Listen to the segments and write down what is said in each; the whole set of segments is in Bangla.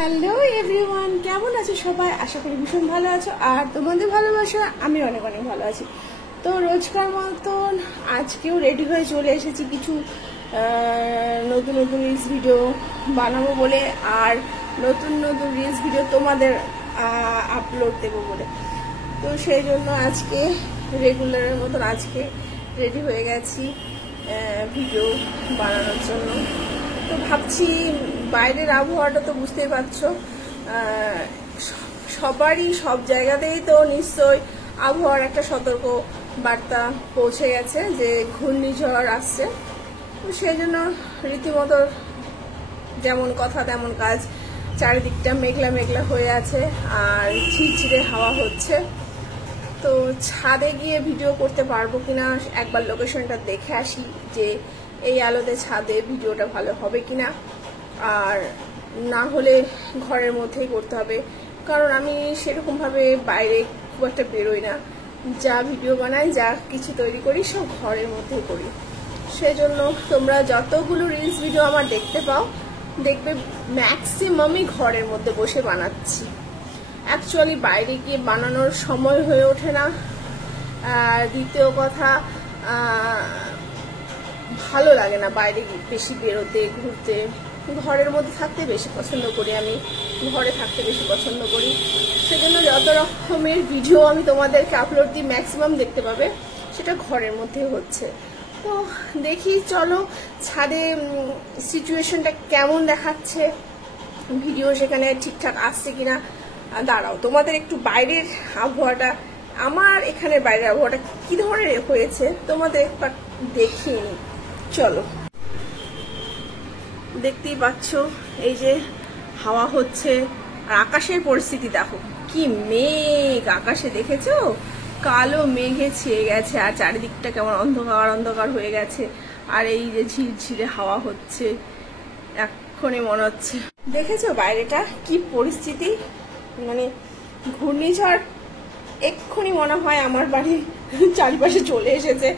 হ্যালো এভরিওয়ান, কেমন আছো সবাই? আশা করি ভীষণ ভালো আছো আর তোমাদের ভালোবাসা আমি অনেক অনেক ভালো আছি। তো রোজকার মতন আজকেও রেডি হয়ে চলে এসেছি কিছু নতুন নতুন রিলস ভিডিও বানাবো বলে, আর নতুন নতুন রিলস ভিডিও তোমাদের আপলোড দেবো বলে। তো সেই জন্য আজকে রেগুলারের মতন আজকে রেডি হয়ে গেছি ভিডিও বানানোর জন্য। তো ভাবছি বাইরের আবহাওয়াটা তো বুঝতেই পারছো, সবারই সব জায়গাতেই তো নিশ্চয় আবহাওয়ার একটা সতর্ক বার্তা পৌঁছে গেছে যে ঘূর্ণিঝড় আসছে। তো সেই জন্য রীতিমতো যেমন কথা তেমন কাজ, চারিদিকটা মেঘলা মেঘলা হয়ে আছে আর ঝিরঝিরে হাওয়া হচ্ছে। তো ছাদে গিয়ে ভিডিও করতে পারবো কিনা একবার লোকেশনটা দেখে আসি যে এই আলোতে ছাদে ভিডিওটা ভালো হবে কিনা, আর না হলে ঘরের মধ্যেই করতে হবে, কারণ আমি সেরকমভাবে বাইরে খুব একটা বেরোই না। যা ভিডিও বানাই, যা কিছু তৈরি করি সব ঘরের মধ্যেই করি। সেজন্য তোমরা যতগুলো রিলস ভিডিও আমার দেখতে পাও, দেখবে ম্যাক্সিমামই ঘরের মধ্যে বসে বানাচ্ছি। অ্যাকচুয়ালি বাইরে গিয়ে বানানোর সময় হয়ে ওঠে না। দ্বিতীয় কথা, ভালো লাগে না বাইরে বেশি বেরোতে ঘুরতে, ঘরের মধ্যে থাকতে বেশি পছন্দ করি। আমি ঘরে থাকতে বেশি পছন্দ করি। সেজন্য যত রকমের ভিডিও আমি তোমাদেরকে আপলোড দিই ম্যাক্সিমাম দেখতে পাবে সেটা ঘরের মধ্যে হচ্ছে। তো দেখি চলো ছাদে সিচুয়েশনটা কেমন দেখাচ্ছে, ভিডিও সেখানে ঠিকঠাক আসছে কিনা। দাঁড়াও তোমাদের একটু বাইরের আবহাওয়াটা, আমার এখানে বাইরের আবহাওয়াটা কি ধরনের হয়েছে তোমাদের একবার দেখিয়ে নি। চলো, দেখতেই পাচ্ছ এই যে হাওয়া হচ্ছে আর আকাশের পরিস্থিতি দেখো, কি মেঘ আকাশে, দেখেছো? কালো মেঘে ছেয়ে গেছে আর চারিদিকটা কেমন অন্ধকার অন্ধকার হয়ে গেছে। আর এই যে ঝিরঝিরে হাওয়া হচ্ছে, এক্ষুনি মনে হচ্ছে, দেখেছো বাইরেটা কি পরিস্থিতি, মানে ঘূর্ণিঝড় এক্ষুনি মনে হয় আমার বাড়ির চারিপাশে চলে এসেছে,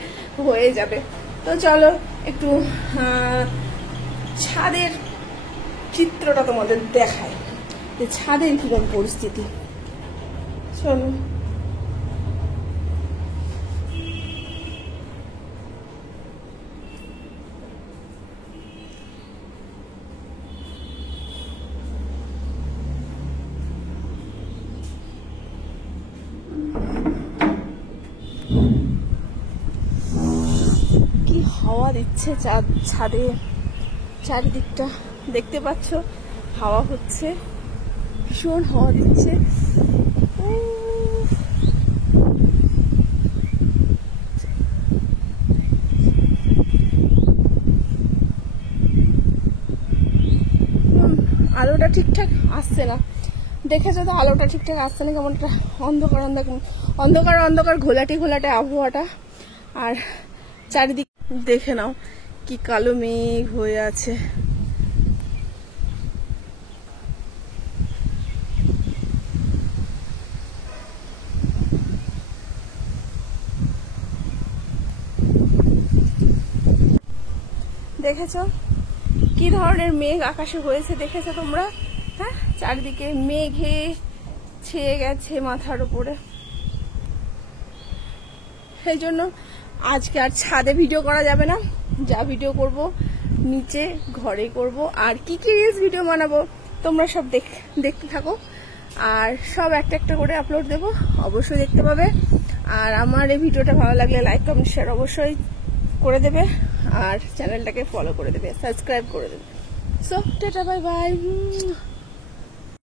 হয়ে যাবে। তো চলো একটু ছাদের চিত্রটা তোমাদের দেখাই যে ছাদের কিরকম পরিস্থিতি। চলো, কি হাওয়া দিচ্ছে ছাদে, চারিদিকটা দেখতে পাচ্ছ হাওয়া হচ্ছে, ভীষণ হাওয়া দিচ্ছে। আলোটা ঠিকঠাক আসছে না, দেখেছো তো আলোটা ঠিকঠাক আসছে না, কেমন একটা অন্ধকার অন্ধকার অন্ধকার অন্ধকার ঘোলাটে ঘোলাটে আবহাওয়াটা। আর চারিদিক দেখে নাও কি কালো মেঘ হয়ে আছে। দেখেছো কি ধরনের মেঘ আকাশে হয়েছে, দেখেছো তোমরা? হ্যাঁ, চারিদিকে মেঘে ছেয়ে গেছে মাথার উপরে। সেই জন্য আজকে আর ছাদে ভিডিও করা যাবে না, যা ভিডিও করব নিচে ঘরে করব। আর কি কি রিলস ভিডিও বানাবো তোমরা সব দেখতে থাকো, আর সব একটা একটা করে আপলোড দেবো, অবশ্যই দেখতে পাবে। আর আমার এই ভিডিওটা ভালো লাগলে লাইক কমেন্ট শেয়ার অবশ্যই করে দেবে, আর চ্যানেলটাকে ফলো করে দেবে, সাবস্ক্রাইব করে দেবে। So tata, bye bye.